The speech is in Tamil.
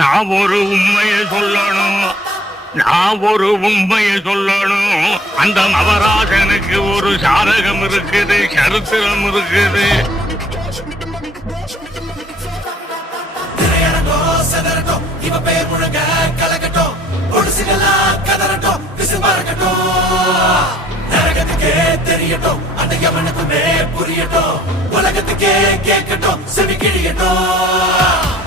நான் ஒரு உண்மையை சொல்லணும், நான் ஒரு உண்மையை சொல்லணும். அந்த நவராஜனுக்கு ஒரு சாதகம் இருக்குது, சரித்திரம் இருக்குது. இவ பேர் முழுங்க கலக்கட்டும், பொடுசுகளா கதறட்டும், விசுமறக்கட்டும். நரகத்துக்கே தெரியட்டும், அந்த யவனுக்குமே புரியட்டும், உலகத்துக்கே கேட்கட்டும், செவி கிழியட்டும்.